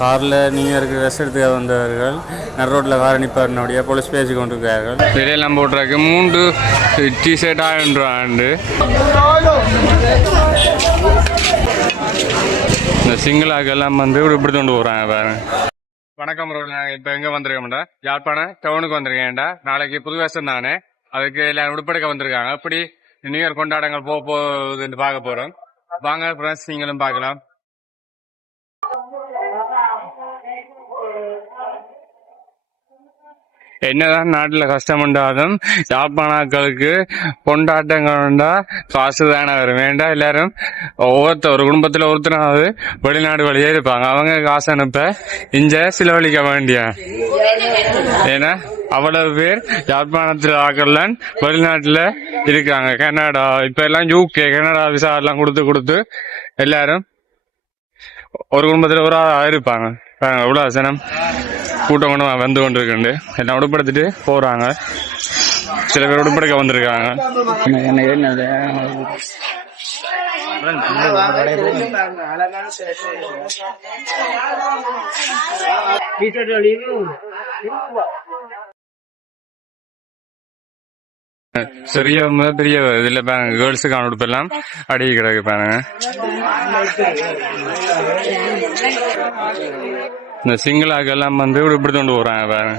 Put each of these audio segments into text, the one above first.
காரில் நியூ இயருக்கு ரெஸ்ட் எடுத்துக்க வந்தவர்கள் நடு ரோட்டில் கார் நிப்பாட்டினோடைய போலீஸ் பேசி கொண்டிருக்கிறார்கள். வெளியெல்லாம் போட்டிருக்கு. மூன்று டிஷர்ட் ஆயிரம் ஆண்டு. இந்த சிங்கிளாக்கெல்லாம் வந்து இப்படி கொண்டு போகிறாங்க பாருங்க. வணக்கம் ப்ரோ இப்போ எங்கே வந்திருக்கோம்டா? யாழ்ப்பாணம் டவுனுக்கு வந்திருக்கேன்டா. நாளைக்கு புது வருஷம் தானே? அதுக்கு எல்லாம் உடுப்பெடுக்க வந்திருக்காங்க. அப்படி நியூ இயர் கொண்டாடங்கள் போக போகுதுன்னு பார்க்க போகிறோம் வாங்க ஃப்ரெண்ட்ஸ் நீங்களும் பார்க்கலாம். என்னதான் நாட்டில் கஷ்டம் உண்டாலும் யாழ்ப்பாணாக்களுக்கு கொண்டாட்டங்கள்டா காசு தானே வரும் வேண்டாம் எல்லாரும் ஒவ்வொருத்தர் ஒரு குடும்பத்தில் ஒருத்தனாவது வெளிநாடு வழியே இருப்பாங்க அவங்க காசு அனுப்ப இங்கே செலவழிக்க வேண்டிய? ஏன்னா அவ்வளவு பேர் யாழ்ப்பாணத்தில் ஆக்கலான் வெளிநாட்டில் இருக்காங்க. கனடா இப்போ எல்லாம் யூகே கனடா விசா எல்லாம் கொடுத்து கொடுத்து எல்லாரும் ஒரு குடும்பத்தில் ஒரு ஆளா இருப்பாங்க. பாருங்க, எவ்வளவு சனம் கூட்டம் கொண்டு வந்து கொண்டு இருக்குண்டு எல்லாம் உடுப்படுத்திட்டு போறாங்க சில பேர் உடுப்படுக்க வந்திருக்காங்க சிறியவங்க பெரிய இதுல பாருங்க கேர்ள்ஸுக்கான உடுப்பு எல்லாம் அடிக்கி கிடக்கு பாருங்க இந்த சிங்கிளாக்கு எல்லாம் வந்து இப்படி கொண்டு போறாங்க பாருங்க பாருங்க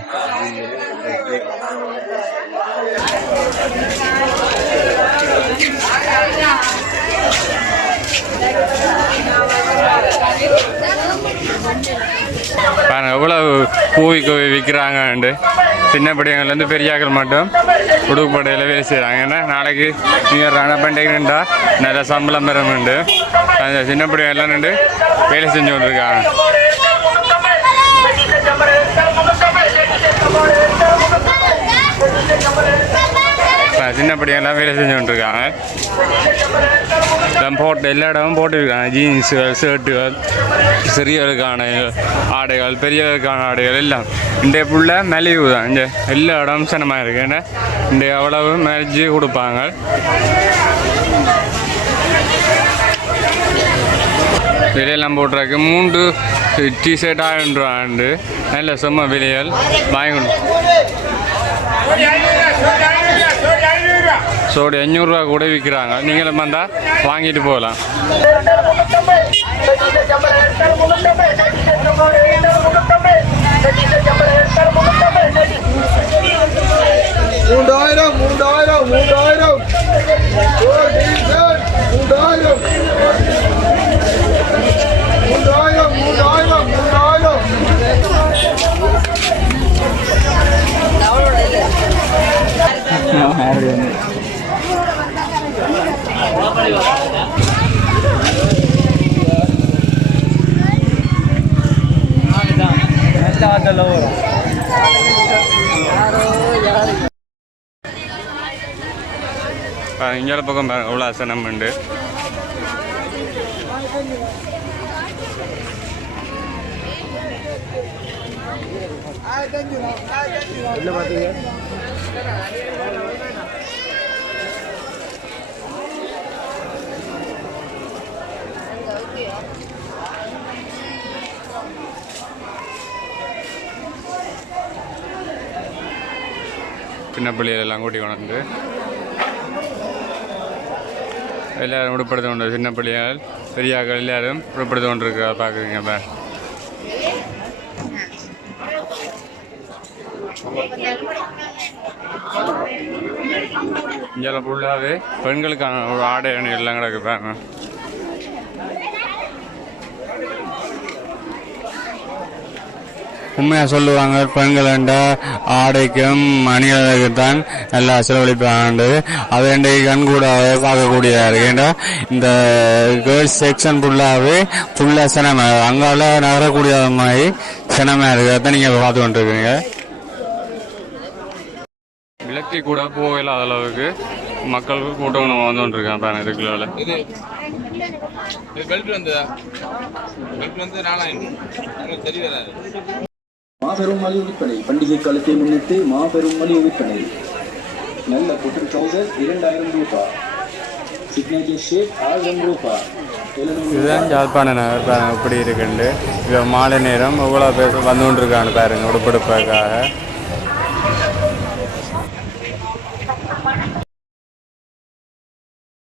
எவ்வளவு பூவி கோவி விற்கிறாங்கண்டு சின்ன பிள்ளைங்கள்லேருந்து பெரியாக்கள் மட்டும் உடுப்பு வேலை செய்கிறாங்க ஏன்னா நாளைக்கு நீங்கள் ரண பண்டிகைண்டா நல்ல சம்பளம் பெறமுண்டு அந்த சின்ன பிள்ளைங்க எல்லாம் நின்று வேலை செஞ்சு கொண்டிருக்காங்க. சின்ன பிள்ளைங்கெல்லாம் வேலை செஞ்சு கொண்டிருக்காங்க. எல்லாம் போட்டு எல்லா இடமும் போட்டுருக்காங்க. ஜீன்ஸுகள் ஷர்ட்டுகள் சிறியவர்களுக்கான ஆடைகள் பெரியவர்களுக்கான ஆடைகள் எல்லாம். இன்றைய புள்ள மலிவு தான். இந்த எல்லா இடமும் சனமாக இருக்கு. ஏன்னா அவ்வளவு மலிச்சு கொடுப்பாங்க. விலையெல்லாம் போட்டிருக்கு. மூன்று டிஷர்ட் ஆயிரம் ரூபாண்டு. நல்ல சும்மா விலைகள். வாங்கணும் சோடி அஞ்சூறுரூவா கூட விற்கிறாங்க. நீங்களும் வந்தால் வாங்கிட்டு போகலாம். இங்கே பக்கம் பாருங்க, எவ்வளோ அசனம் உண்டு சின்ன பிள்ளைகள் எல்லாம் கூட்டி வளர்ந்து எல்லாரும் உடுப்படுத்த கொண்டு சின்ன பிள்ளைகள் பெரியாக்கள் எல்லாரும் உடுப்படுத்த கொண்டு இருக்கா பார்க்குறீங்க இப்போ இங்கே ஃபுல்லாகவே பெண்களுக்கான ஒரு ஆடை அணி எல்லாம் கிடக்கு பாருங்க உண்மையாக சொல்லுவாங்க பெண்களண்டா ஆடைக்கும் அணிகளுக்கு தான் நல்லா செலவழிப்பாங்க அது இன்றைக்கு கண்கூடாவே பார்க்கக்கூடியதா இருக்கு ஏன்டா இந்த கேர்ள்ஸ் செக்ஷன் ஃபுல்லாகவே ஃபுல்லாக சினமா. அங்கால நகரக்கூடிய மாதிரி சினமா இருக்கு அதான் நீங்கள் பார்த்து கொண்டிருக்கீங்க. விளக்கி கூட போகலாத அளவுக்கு மக்களுக்கு கூட்டம் வந்து கொண்டிருக்காங்க பாருங்க இதுக்குள்ள இது இது பெல்ட் வந்ததா பெல்ட் வந்து தெரிய வராது மாபெரும் மலிவு விற்பனை. பண்டிகை காலத்தை முன்னிட்டு மாபெரும் மலிவு விற்பனை. நல்ல புட்டு ட்ரௌசர் இரண்டாயிரம் ரூபாய் சிக்னேச்சர் ஷேப் ஆயிரம் ரூபாய் இதுதான் யாழ்ப்பாண நகர் பாருங்க இப்படி இருக்குண்டு. இப்போ மாலை நேரம் எவ்வளோ பேர் வந்து கொண்டிருக்காங்க பாருங்க உடுப்படுப்பதற்காக